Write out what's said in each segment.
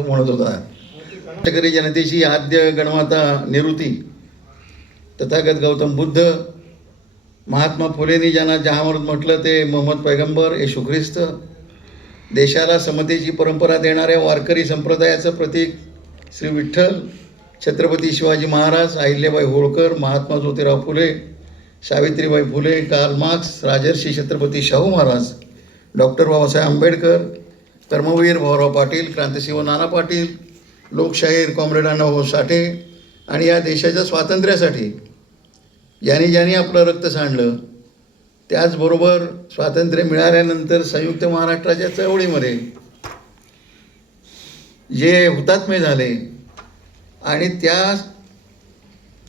तो म्हणत होता. करी जनतेची आद्य गणमाता निवृत्ती तथागत गौतम बुद्ध, महात्मा फुलेंनी ज्यांना जहामृत म्हटलं ते मोहम्मद पैगंबर येशू ख्रिस्त, देशाला समतेची परंपरा देणाऱ्या वारकरी संप्रदायाचं प्रतीक Shri Vitthal, Chhatrapati Shivaji Maharaj, Ahilyabai Holkar, Mahatma Jyotirao Phule, Savitribai Phule, Karl Marx, Rajarshi Chhatrapati Shahu Maharaj, doctor Babasaheb Ambedkar, Karmaveer Bhaurao Patil, Krantisinh Nana Patil, Lokshahir comrade Annabhau Sathe आणि या देशाच्या स्वातंत्र्यासाठी ज्यांनी आपलं रक्त सांडलं, त्याचबरोबर स्वातंत्र्य मिळाल्यानंतर संयुक्त महाराष्ट्राच्या चळवळीमध्ये जे हुतात्मे झाले आणि त्या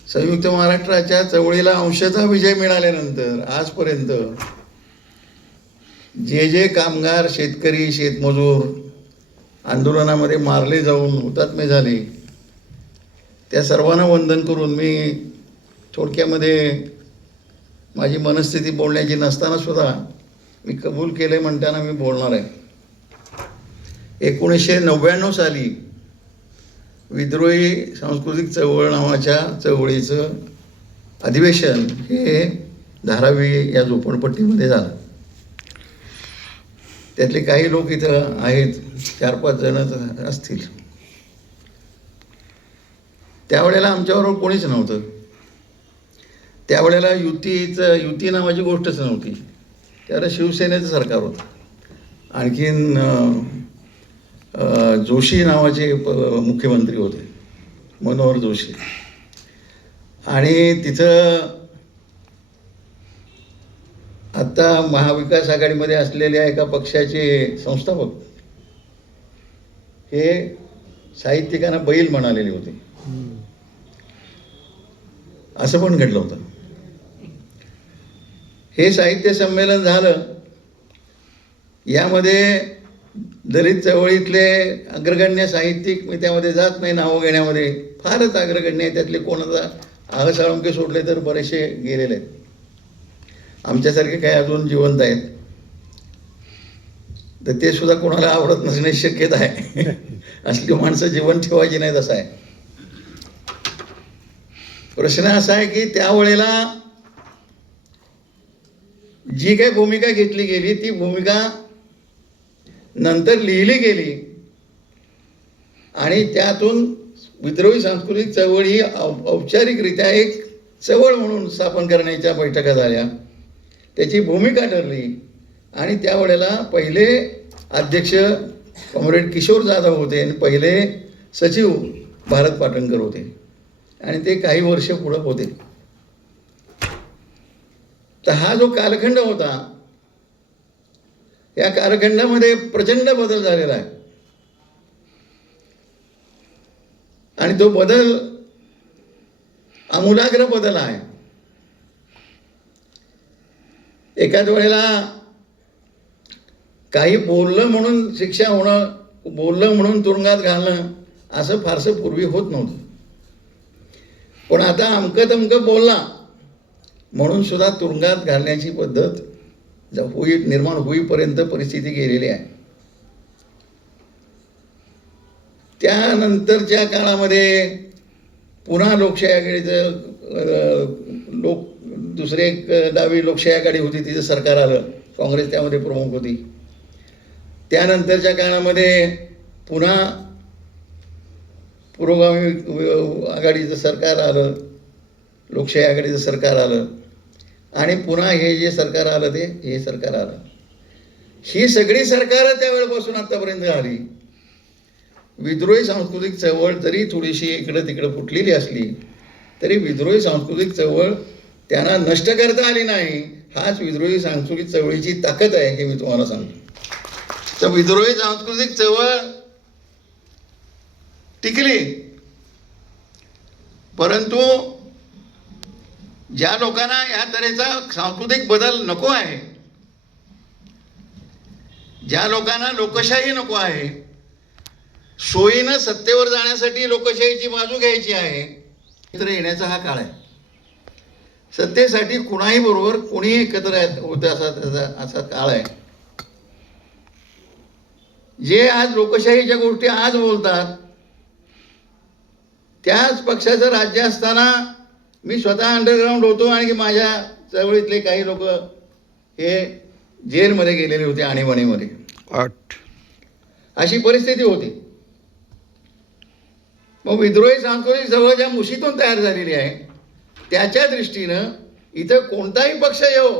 संयुक्त महाराष्ट्राच्या चळवळीला अंशतः विजय मिळाल्यानंतर आजपर्यंत जे कामगार, शेतकरी, शेतमजूर आंदोलनामध्ये मारले जाऊन हुतात्मे झाले, त्या सर्वांना वंदन करून मी थोडक्यामध्ये माझी मनस्थिती बोलण्याची नसताना सुद्धा मी कबूल केले म्हणताना मी बोलणार आहे. 1999 साली विद्रोही सांस्कृतिक चळवळ नावाच्या चळवळीचं अधिवेशन हे धारावी या झोपडपट्टीमध्ये झालं. त्यातले काही लोक इथं आहेत, 4-5 जण असतील. त्यावेळेला आमच्याबरोबर कोणीच नव्हतं. त्यावेळेला युती नावाची गोष्टच नव्हती. त्यावेळेला शिवसेनेचं सरकार होतं. आणखीन जोशी नावाचे मुख्यमंत्री होते, मनोहर जोशी. आणि तिथं आत्ता महाविकास आघाडीमध्ये असलेल्या एका पक्षाचे संस्थापक हे साहित्यिकांना बैल म्हणालेले होते. असं पण घडलं होतं. हे साहित्य संमेलन झालं. यामध्ये दलित चळवळीतले अग्रगण्य साहित्यिक, मी त्यामध्ये जात नाही नावं घेण्यामध्ये, फारच अग्रगण्य आहे. त्यातले कोणाचा आह साळुंके सोडले तर बरेचसे गेलेले आहेत. आमच्यासारखे काही अजून जिवंत आहेत, तर ते सुद्धा कोणाला आवडत नसण्याची शक्यता आहे. असली माणसं जिवंत ठेवायची नाहीत असं आहे. प्रश्न असा आहे की त्यावेळेला जी काही भूमिका घेतली गेली ती भूमिका नंतर लिहिली गेली आणि त्यातून विद्रोही सांस्कृतिक चळवळ ही औपचारिकरित्या एक चळवळ म्हणून स्थापन करण्याच्या बैठका झाल्या. त्याची भूमिका ठरली आणि त्यावेळेला पहिले अध्यक्ष कॉम्रेड किशोर जाधव होते आणि पहिले सचिव भारत पाटणकर होते आणि ते काही वर्ष पुढे होते. तर हा जो कालखंड होता, या कालखंडामध्ये प्रचंड बदल झालेला आहे आणि तो बदल आमूलाग्र बदल आहे. एकाच वेळेला काही बोललं म्हणून शिक्षा होणं, बोललं म्हणून तुरुंगात घालणं असं फारसं पूर्वी होत नव्हतं. पण आता अमकं तमकं बोलला म्हणून सुद्धा तुरुंगात घालण्याची पद्धत निर्माण होईपर्यंत परिस्थिती गेलेली आहे. त्यानंतरच्या काळामध्ये पुन्हा लोकशाही आघाडीचं दुसरे एक डावी लोकशाही आघाडी होती, तिचं सरकार आलं. काँग्रेस त्यामध्ये प्रमुख होती. त्यानंतरच्या काळामध्ये पुन्हा पुरोगामी आघाडीचं सरकार आलं, लोकशाही आघाडीचं सरकार आलं आणि पुन्हा हे जे सरकार आलं हे सरकार आलं. ही सगळी सरकारं त्यावेळेपासून आत्तापर्यंत आली. विद्रोही सांस्कृतिक चळवळ जरी थोडीशी इकडं तिकडं फुटलेली असली तरी विद्रोही सांस्कृतिक चळवळ त्यांना नष्ट करता आली नाही. हाच विद्रोही सांस्कृतिक चळवळीची ताकद आहे हे मी तुम्हाला सांगतो. तर विद्रोही सांस्कृतिक चळवळ टिकली, परंतु ज्या लोकांना या तऱ्हेचा सांस्कृतिक बदल नको आहे, ज्या लोकांना लोकशाही नको आहे, सोयीनं सत्तेवर जाण्यासाठी लोकशाहीची बाजू घ्यायची आहे, एकत्र येण्याचा हा काळ आहे. सत्तेसाठी कुणाही बरोबर कोणीही एकत्र होतं असा काळ आहे. जे आज लोकशाहीच्या गोष्टी आज बोलतात, त्याच पक्षाचं राज्य असताना मी स्वतः अंडरग्राऊंड होतो आणि माझ्या चळवळीतले काही लोक हे जेलमध्ये गेलेले होते, आणीबाणीमध्ये. अशी परिस्थिती होती. मग विद्रोही सांस्कृतिक चळवळ ज्या मुशीतून तयार झालेली आहे, त्याच्या दृष्टीनं इथं कोणताही पक्ष येऊ,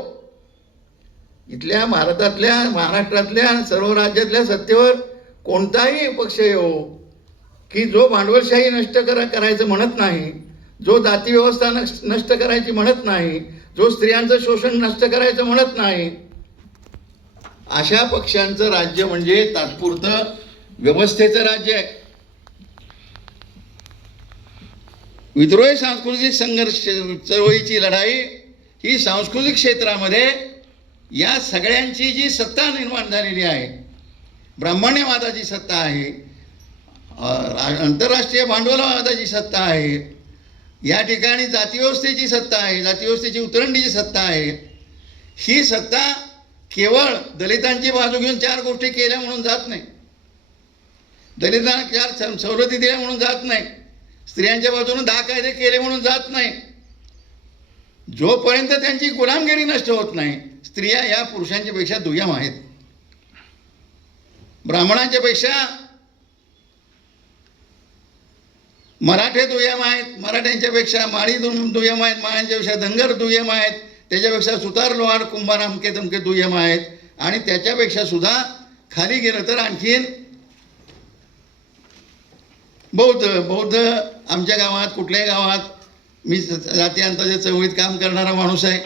इथल्या भारतातल्या, महाराष्ट्रातल्या, सर्व राज्यातल्या सत्तेवर कोणताही पक्ष येऊ, की जो भांडवलशाही नष्ट करायचं म्हणत नाही, जो जाती व्यवस्था नष्ट करायची म्हणत नाही, जो स्त्रियांचं शोषण नष्ट करायचं म्हणत नाही, अशा पक्षांचं राज्य म्हणजे तात्पुरतं व्यवस्थेचं राज्य आहे. विद्रोही सांस्कृतिक संघर्ष चळवळीची लढाई ही सांस्कृतिक क्षेत्रामध्ये या सगळ्यांची जी सत्ता निर्माण झालेली आहे, ब्राह्मण्यवादाची सत्ता आहे, आंतरराष्ट्रीय भांडवलवादाची सत्ता आहे, या ठिकाणी जातीव्यवस्थेची सत्ता आहे, जातीव्यवस्थेची उतरंडीची सत्ता आहे. ही सत्ता केवळ दलितांची बाजू घेऊन चार गोष्टी केल्या म्हणून जात नाही, दलितांना चार सवलती दिल्या म्हणून जात नाही, स्त्रियांच्या बाजूने 10 कायदे केले म्हणून जात नाही. जोपर्यंत त्यांची गुलामगिरी नष्ट होत नाही, स्त्रिया या पुरुषांच्या पेक्षा दुय्यम आहेत. ब्राह्मणांच्या पेक्षा मराठे दुय्यम आहेत, मराठ्यांच्या पेक्षा माळी दुय्यम आहेत, माळ्यांच्या पेक्षा धनगर दुय्यम आहेत, त्याच्यापेक्षा सुतार लोहार कुंभार अमके तमके दुय्यम आहेत. आणि त्याच्यापेक्षा सुद्धा खाली गेलं तर आणखीन बौद्ध आमच्या गावात, कुठल्याही गावात, मी जातीयांताच्या चळवळीत काम करणारा माणूस आहे.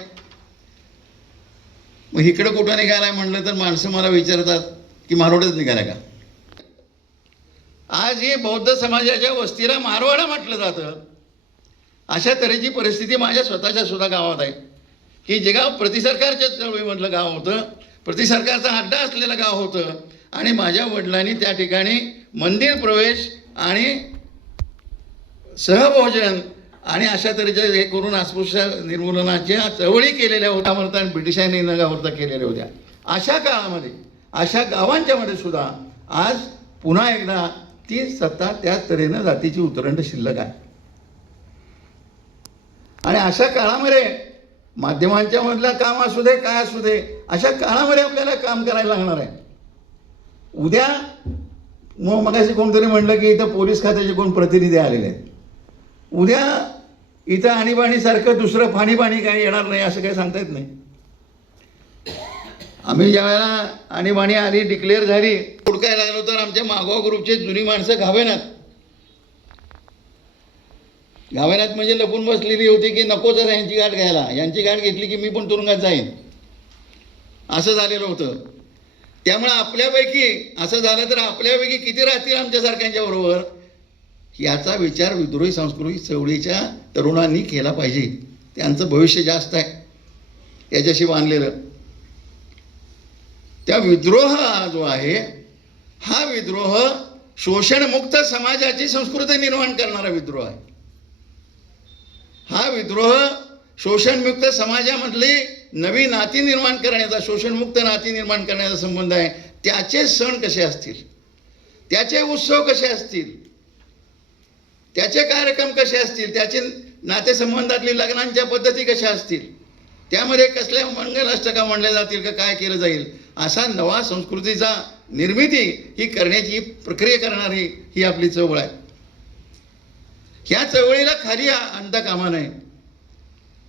मग इकडं कुठं निघालाय म्हणलं तर माणसं मला विचारतात की मारवाडच निघाला का. आज हे बौद्ध समाजाच्या वस्तीला मारवाडा म्हटलं जातं. अशा तऱ्हेची परिस्थिती माझ्या स्वतःच्या सुद्धा गावात आहे, की जे गाव प्रतिसरकारच्या चळवळीमधलं गाव होतं, प्रतिसरकारचा अड्डा असलेलं गाव होतं. आणि माझ्या वडिलांनी त्या ठिकाणी मंदिर प्रवेश आणि सहभोजन आणि अशा तऱ्हेच्या हे करून अस्पृश्य निर्मूलनाच्या चळवळी केलेल्या होत्या आणि ब्रिटिशांनी नगावरता केलेल्या होत्या. अशा काळामध्ये, अशा गावांच्यामध्ये सुद्धा आज पुन्हा एकदा ती सत्ता त्याच तऱ्हेनं जातीची उतरंड शिल्लक आहे. आणि अशा काळामध्ये माध्यमांच्या मधलं काम असू दे, काय असू दे, अशा काळामध्ये आपल्याला काम करायला लागणार आहे. उद्या मगाशी कोणतरी म्हणलं की इथं पोलीस खात्याचे कोण प्रतिनिधी आलेले आहेत. उद्या इथं आणीबाणीसारखं दुसरं फाणीबाणी काही येणार नाही असं काही सांगता येत नाही. आम्ही ज्या वेळेला आणीबाणी आली, डिक्लेअर झाली, हुडकायला लागलो तर आमच्या मागोवा ग्रुपची जुनी माणसं घावेनात म्हणजे लपून बसलेली होती की नको जर यांची गाठ घ्यायला, यांची गाठ घेतली की मी पण तुरुंगात जाईन, असं झालेलं होतं. त्यामुळे आपल्यापैकी असं झालं तर आपल्यापैकी किती राहतील आमच्यासारख्यांच्या बरोबर, याचा विचार विद्रोही सांस्कृतिक चळवळीच्या तरुणांनी केला पाहिजे. त्यांचं भविष्य जास्त आहे याच्याशी बांधलेलं. त्या विद्रोह जो आहे, हा विद्रोह शोषणमुक्त समाजाची संस्कृती निर्माण करणारा विद्रोह आहे. हा विद्रोह शोषणमुक्त समाजामधली नवी नाती निर्माण करण्याचा, शोषणमुक्त नाती निर्माण करण्याचा संबंध आहे. त्याचे सण कसे असतील, त्याचे उत्सव कसे असतील, त्याचे कार्यक्रम कसे असतील, त्याचे नातेसंबंधातली लग्नांच्या पद्धती कशा असतील, त्यामध्ये कसल्या मंगलाष्टका म्हणल्या जातील का, काय केलं जाईल, असा नवा संस्कृतीचा निर्मिती ही करण्याची प्रक्रिया करणारी ही आपली चळवळ आहे. ह्या चळवळीला खाली आणता कामा नये.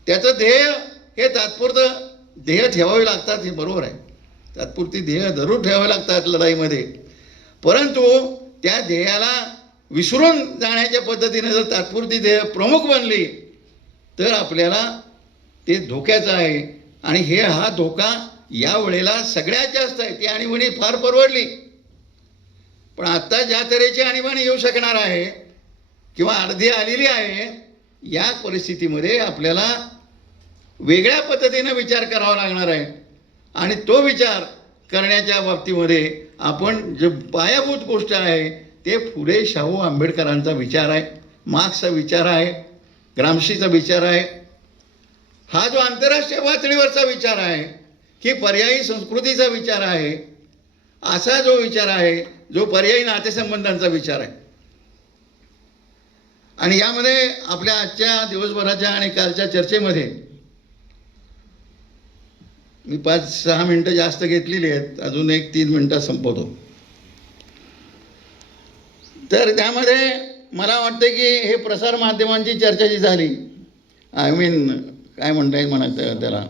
त्याचं ध्येय हे तात्पुरतं ध्येय ठेवावे लागतात, हे बरोबर आहे. तात्पुरती ध्येय जरूर ठेवावे लागतात लढाईमध्ये, परंतु त्या ध्येयाला विसरून जाण्याच्या पद्धतीने जर तात्पुरती ध्येय प्रमुख बनली तर आपल्याला ते धोक्याचं आहे. आणि हा धोका या वेळेला सगळ्यात जास्त आहे. ती आणीबाणी फार परवडली, पण आत्ता ज्या तऱ्हेची आणीबाणी येऊ शकणार आहे किंवा अर्धी आलेली आहे, या परिस्थितीमध्ये आपल्याला वेगळ्या पद्धतीनं विचार करावा लागणार आहे. आणि तो विचार करण्याच्या बाबतीमध्ये आपण जे पायाभूत गोष्ट आहे ते फुले शाहू आंबेडकरांचा विचार आहे, मार्क्सचा विचार आहे, ग्रामशीचा विचार आहे. हा जो आंतरराष्ट्रीय पातळीवरचा विचार आहे, ही पर्यायी संस्कृतीचा विचार आहे, असा जो विचार आहे, जो पर्यायी नातेसंबंधांचा विचार आहे. आणि यामध्ये आपल्या आजच्या दिवसभराच्या आणि कालच्या चर्चेमध्ये मी 5-6 मिनटं जास्त घेतलेली आहेत, अजून 1-3 मिनटात संपवतो. तर त्यामध्ये मला वाटतं की हे प्रसार माध्यमांची चर्चा जी झाली, आय मीन काय म्हणता येईल म्हणायचं त्याला,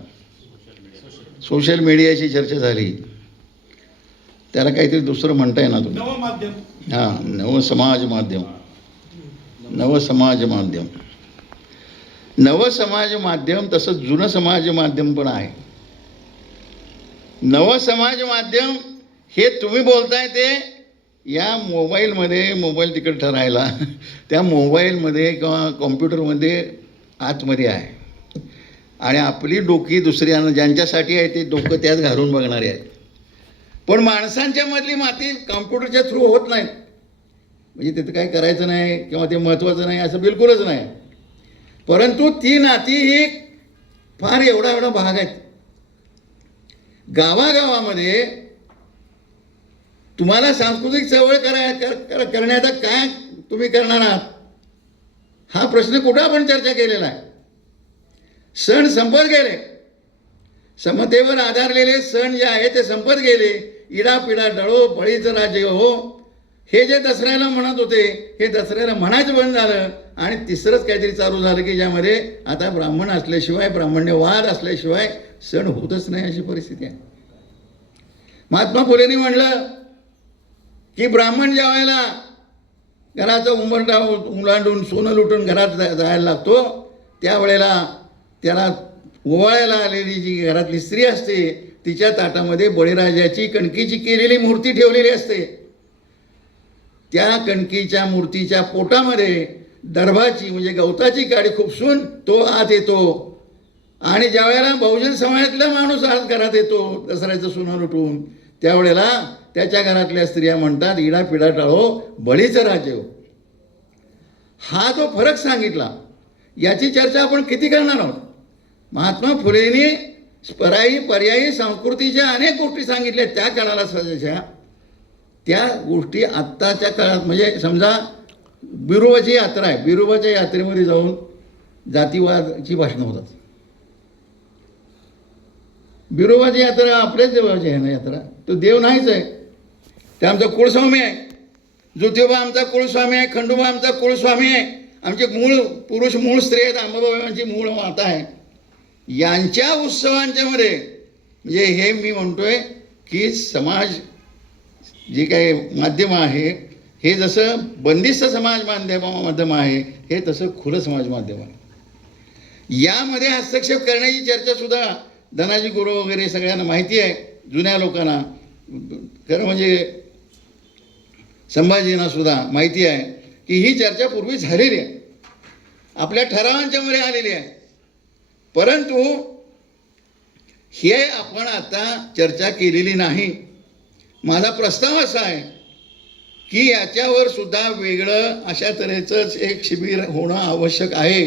सोशल मीडियाची चर्चा झाली, त्याला काहीतरी दुसरं म्हणता येणार तुम्ही, नवमाध्यम. हां, नवसमाज माध्यम. नवसमाज माध्यम, नवसमाज माध्यम तसंच जुनं समाज माध्यम पण आहे. नवसमाज माध्यम हे तुम्ही बोलताय ते या मोबाईलमध्ये, मोबाईल तिकडे ठरायला त्या मोबाईलमध्ये किंवा कॉम्प्युटरमध्ये आतमध्ये आहे. आणि आपली डोकी दुसऱ्यांना ज्यांच्यासाठी आहे ते डोकं त्यात घालून बघणारे आहेत. पण माणसांच्या मधली माती कॉम्प्युटरच्या थ्रू होत नाहीत. म्हणजे तिथं काही करायचं नाही किंवा ते महत्त्वाचं नाही असं बिलकुलच नाही. परंतु ती नाती ही फार एवढा भाग आहेत. गावागावामध्ये तुम्हाला सांस्कृतिक चळवळ करण्याचा काय तुम्ही करणार आहात हा प्रश्न कुठं आपण चर्चा केलेला आहे. सण संपत गेले, समतेवर आधारलेले सण जे आहे ते संपत गेले. इडापिडा डळो बळीचं राज्य हो, हे जे दसऱ्याला म्हणत होते हे दसऱ्याला म्हणायचं बंद झालं. आणि तिसरंच काहीतरी चालू झालं की ज्यामध्ये आता ब्राह्मण असल्याशिवाय, ब्राह्मण्यवाद असल्याशिवाय सण होतच नाही अशी परिस्थिती आहे. महात्मा फुलेंनी म्हणलं की ब्राह्मण ज्या वेळेला घराचा उंबरठा उलांडून सोनं लुटून घरात जायला लागतो त्यावेळेला त्याला ओवाळायला आलेली जी घरातली स्त्री असते तिच्या ताटामध्ये बळीराजाची कणकीची केलेली मूर्ती ठेवलेली असते. त्या कणकीच्या मूर्तीच्या पोटामध्ये दर्भाची म्हणजे गवताची काडी खुपसून तो आत येतो. आणि ज्या वेळेला बहुजन समाजातला माणूस आज घरात येतो दसऱ्याचं सोनं लुटून, त्यावेळेला त्याच्या घरातल्या स्त्रिया म्हणतात इडापिडा टाळो बळीचं राज्य हो. हा जो फरक सांगितला याची चर्चा आपण किती करणार आहोत. महात्मा फुलेंनी पर्यायी संस्कृतीच्या अनेक गोष्टी सांगितल्या त्या काळाला सजायच्या. त्या गोष्टी आत्ताच्या काळात म्हणजे समजा बिरोबाची यात्रा आहे, बिरोबाच्या यात्रेमध्ये जाऊन जातीवादाची भाषणं होतात. बिरोबाची यात्रा आपल्याच देवाची आहे ना यात्रा, तो देव नाहीच आहे, ते आमचा कुळस्वामी आहे. ज्योतिबा आमचा कुळस्वामी आहे, खंडोबा आमचा कुळस्वामी आहे, आमचे मूळ पुरुष मूळ स्त्री आहेत, अंबाबाईंची मूळ माता आहे. यांच्या उत्सवांच्यामध्ये म्हणजे हे मी म्हणतोय की समाज जे काही माध्यम आहे हे जसं बंदिस्त समाज माध्यम आहे हे तसं खुलं समाज माध्यम आहे. यामध्ये हस्तक्षेप करण्याची चर्चासुद्धा धनाजी गुरु वगैरे सगळ्यांना माहिती आहे, जुन्या लोकांना. खरं म्हणजे संभाजींना सुद्धा माहिती आहे की ही चर्चा पूर्वी झालेली आहे, आपल्या ठरावांच्या मध्ये आलेली आहे. परंतु हे आपण आता चर्चा केलेली नाही. माझा प्रस्ताव असा आहे की याच्यावर सुद्धा वेगळं अशा तऱ्हेचंच एक शिबिर होणं आवश्यक आहे.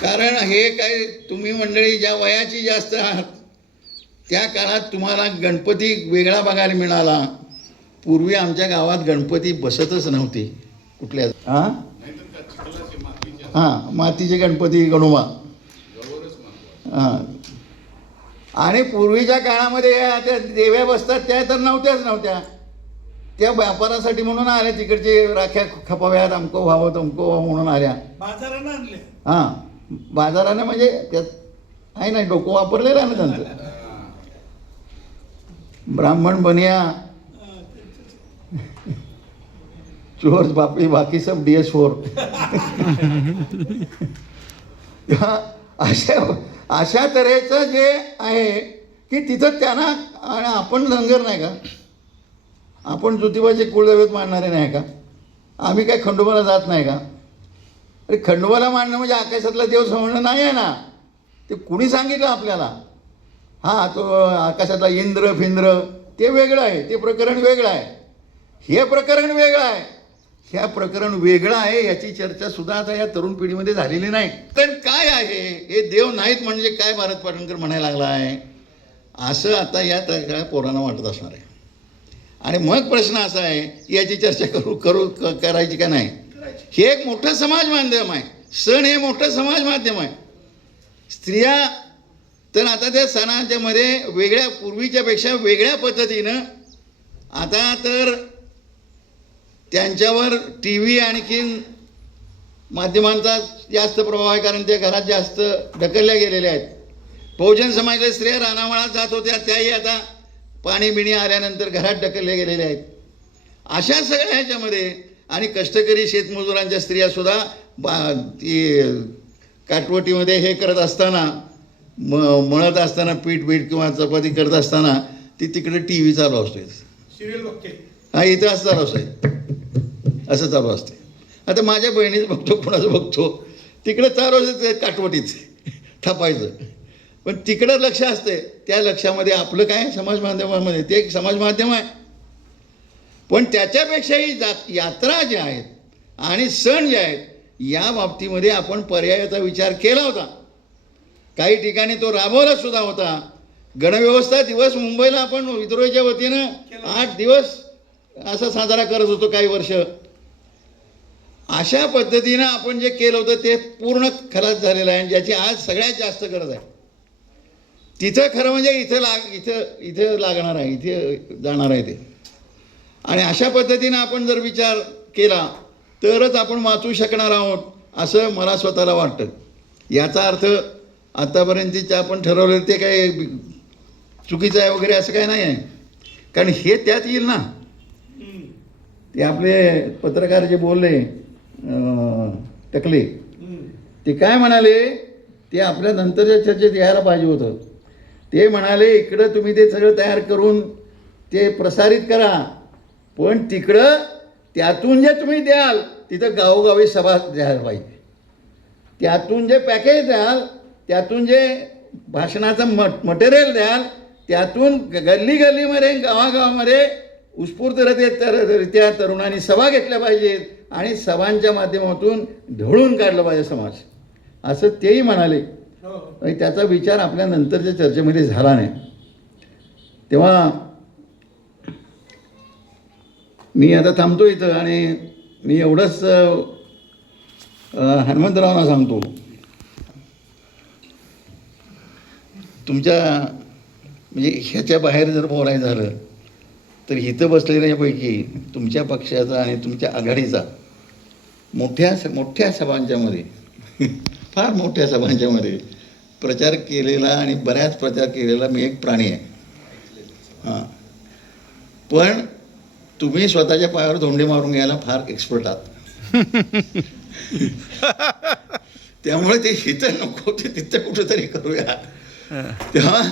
कारण हे काय तुम्ही मंडळी ज्या वयाची जास्त आहात त्या काळात तुम्हाला गणपती वेगळा बघायला मिळाला. पूर्वी आमच्या गावात गणपती बसतच नव्हते कुठल्या. हां, मातीचे गणपती गणोबा. हां, आणि पूर्वीच्या काळामध्ये त्या देव्या बसतात त्या तर नव्हत्या. त्या व्यापारासाठी म्हणून आल्या, तिकडचे राख्या खपाव्यात अमको व्हावं तमको व्हावं म्हणून आल्या. बाजारानं आणले. हां, बाजाराने म्हणजे त्यात आहे ना डोकं वापरलेलं आहे ना त्यांचं. ब्राह्मण बनिया चोर बापी बाकी सब DS4. अशा तऱ्हेचं जे आहे की तिथं त्यांना. आणि आपण लंगर नाही का, आपण ज्योतिबाचे कुलदैवत मानणारे नाही का, आम्ही काय खंडोबाला जात नाही का. अरे खंडोबाला मानणं म्हणजे आकाशातला देव समजणं नाही आहे ना, ते कुणी सांगितलं आपल्याला. हां, तो आकाशातला इंद्र फिंद्र ते वेगळं आहे, ते प्रकरण वेगळं आहे, हे प्रकरण वेगळं आहे. ह्या प्रकरण वेगळं आहे याची चर्चा सुद्धा आता या तरुण पिढीमध्ये झालेली नाही. तर काय आहे हे देव नाहीत म्हणजे काय भारत पाटणकर म्हणायला लागला आहे. असं आता या सगळ्या पोरांना वाटत असणार आहे. आणि मग प्रश्न असा आहे की याची चर्चा करायची का नाही. हे एक मोठं समाज माध्यम आहे. सण हे मोठं समाज माध्यम आहे. स्त्रिया तर आता त्या सणाच्या मध्ये वेगळ्या पूर्वीच्यापेक्षा वेगळ्या पद्धतीनं आता तर त्यांच्यावर टी व्ही आणखीन माध्यमांचा जास्त प्रभाव आहे, कारण ते घरात जास्त ढकलल्या गेलेल्या आहेत. बहुजन समाजाच्या स्त्रिया रानावळात जात होत्या, त्याही आता पाणी बिणी आल्यानंतर घरात ढकलल्या गेलेल्या आहेत. अशा सगळ्या ह्याच्यामध्ये आणि कष्टकरी शेतमजुरांच्या स्त्रियासुद्धा ती काटवटीमध्ये हे करत असताना मळत असताना पीठ किंवा चपाती करत असताना ती तिकडे टी व्ही चालू असते, सिरियल बघते. हा, इथं असं चालू असते, असं चालू असते. आता माझ्या बहिणीचं बघतो, कोणाचं बघतो, तिकडे चालू असते काटवटीच थापायचं, पण तिकडं लक्ष असते. त्या लक्षामध्ये आपलं काय समाज माध्यमामध्ये ते एक समाज माध्यम आहे. पण त्याच्यापेक्षाही यात्रा ज्या आहेत आणि सण जे आहेत या बाबतीमध्ये आपण पर्यायाचा विचार केला होता. काही ठिकाणी तो राबवला सुद्धा होता. गणव्यवस्था दिवस मुंबईला आपण विद्रोहीच्या वतीनं 8 दिवस असा साजरा करत होतो काही वर्ष. अशा पद्धतीनं आपण जे केलं होतं ते पूर्ण खलास झालेलं आहे. ज्याची आज सगळ्यात जास्त गरज आहे. तिथं खरं म्हणजे इथं लागणार आहे, इथे जाणार आहे ते. आणि अशा पद्धतीनं आपण जर विचार केला तरच आपण वाचू शकणार आहोत असं मला स्वतःला वाटतं. याचा अर्थ आत्तापर्यंतचे आपण ठरवलं ते काही चुकीचं आहे वगैरे असं काही नाही आहे, कारण हे त्यात येईल ना. ते आपले पत्रकार जे बोलले टकले, ते काय म्हणाले ते आपल्या नंतरच्या चर्चेत यायला पाहिजे होतं. ते म्हणाले इकडं तुम्ही ते सगळं तयार करून ते प्रसारित करा, पण तिकडं त्यातून जे तुम्ही द्याल तिथं गावोगावी सभा द्यायला पाहिजे. त्यातून जे पॅकेज द्याल, त्यातून जे भाषणाचं मटेरियल द्याल, त्यातून गल्लीमध्ये गावागावामध्ये उत्स्फूर्तरित्या तरुणांनी सभा घेतल्या पाहिजेत आणि सभांच्या माध्यमातून ढवळून काढलं पाहिजे समाज, असं तेही म्हणाले. त्याचा विचार आपल्या नंतरच्या चर्चेमध्ये झाला नाही. तेव्हा मी आता थांबतो इथं आणि मी एवढंच हनुमंतरावांना सांगतो, तुमच्या म्हणजे ह्याच्या बाहेर जर बोलायचं झालं तर इथं बसलेल्यापैकी तुमच्या पक्षाचा आणि तुमच्या आघाडीचा मोठ्या सभांच्यामध्ये फार मोठ्या सभांच्यामध्ये प्रचार केलेला आणि बऱ्याच प्रचार केलेला मी एक प्राणी आहे. हां, पण तुम्ही स्वतःच्या पायावर धोंडे मारून घ्यायला फार एक्सपर्ट आहात. त्यामुळे ते इथं नको ते तिथं कुठंतरी करूया. तेव्हा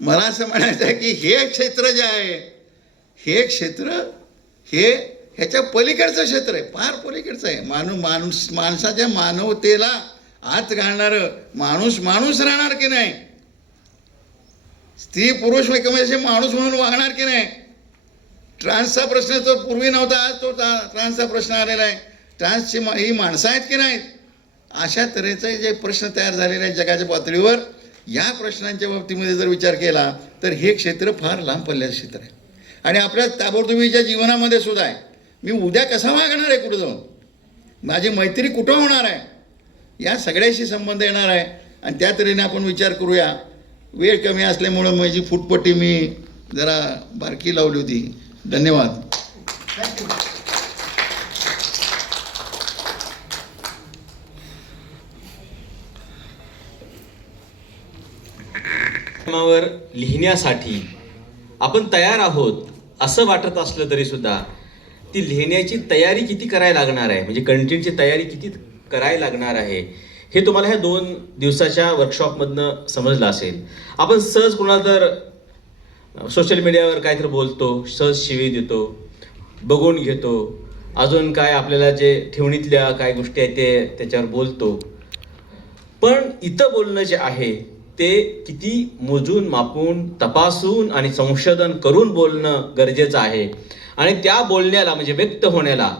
मला असं म्हणायचं आहे की हे क्षेत्र जे आहे हे क्षेत्र ह्याच्या पलीकडचं क्षेत्र आहे, फार पलीकडचं आहे. माणसाच्या मानवतेला आत घालणारं माणूस राहणार की नाही, स्त्री पुरुष एकमेकांशी माणूस म्हणून वागणार की नाही. ट्रान्सचा प्रश्न तो पूर्वी नव्हता, आज तो ट्रान्सचा प्रश्न आलेला आहे. ट्रान्सची ही माणसं आहेत की नाहीत, अशा तऱ्हेचे जे प्रश्न तयार झालेले आहेत जगाच्या पातळीवर, या प्रश्नांच्या बाबतीमध्ये जर विचार केला तर हे क्षेत्र फार लांब पल्ल्याचं क्षेत्र आहे. आणि आपल्या ताबडतोबीच्या जीवनामध्ये सुद्धा आहे. मी उद्या कसा वागणार आहे, कुठं जाऊन माझी मैत्री कुठं होणार आहे, या सगळ्याशी संबंध येणार आहे. आणि त्या तऱ्हेने आपण विचार करूया. वेळ कमी असल्यामुळं माझी फुटपट्टी मी जरा बारकी लावली होती. धन्यवाद. वर लिहिण्यासाठी आपण तयार आहोत असं वाटत असलं तरी सुद्धा ती लिहिण्याची तयारी किती करायला लागणार आहे, म्हणजे कंटेंटची तयारी किती करायला लागणार आहे हे तुम्हाला ह्या 2 दिवसाच्या वर्कशॉपमधनं समजलं असेल. आपण सहज कुणाला तर सोशल मीडियावर काहीतरी बोलतो, सहज शिवी देतो, बघून घेतो, अजून काय आपल्याला जे ठेवणीतल्या काय गोष्टी आहेत ते त्याच्यावर बोलतो. पण इथं बोलणं जे आहे ते किती मोजून मापून तपासून आणि संशोधन करून बोलणं गरजेचं आहे. आणि त्या बोलण्याला म्हणजे व्यक्त होण्याला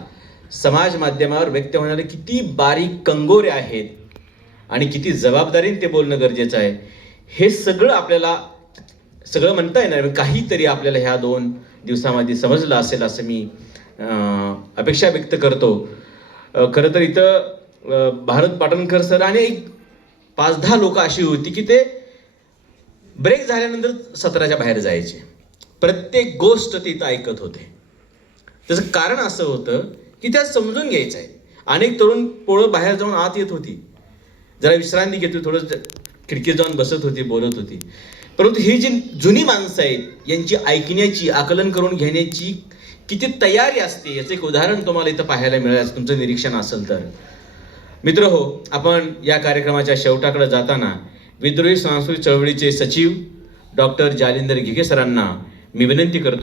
समाज माध्यमावर व्यक्त होण्याला किती बारीक कंगोरे आहेत आणि किती जबाबदारीने ते बोलणं गरजेचं आहे, हे सगळं आपल्याला सगळं म्हणता येणार काहीतरी आपल्याला ह्या 2 दिवसामध्ये समजलं असेल असं मी अपेक्षा व्यक्त करतो. खरं तर इथं भारत पाटणकर सर आणि 5-10 लोक अशी होती की ते ब्रेक झाल्यानंतर सत्राच्या बाहेर जायचे. प्रत्येक गोष्ट ते इथं ऐकत होते. त्याचं कारण असं होतं की त्या समजून घ्यायचं आहे. अनेक तरुण पोळं बाहेर जाऊन आत येत होती, जरा विश्रांती घेत होती, थोडं खिडकीत जाऊन बसत होती, बोलत होती. परंतु ही जी जुनी माणसं आहेत यांची ऐकण्याची, आकलन करून घेण्याची किती तयारी असते याचं एक उदाहरण तुम्हाला इथं पाहायला मिळालं, तुमचं निरीक्षण असेल तर. मित्र हो, आपण या कार्यक्रमाच्या शेवटाकडे जाताना विद्रोही सांस्कृतिक चळवळीचे सचिव डॉक्टर जालिंदर घिगे सरांना मी विनंती करतो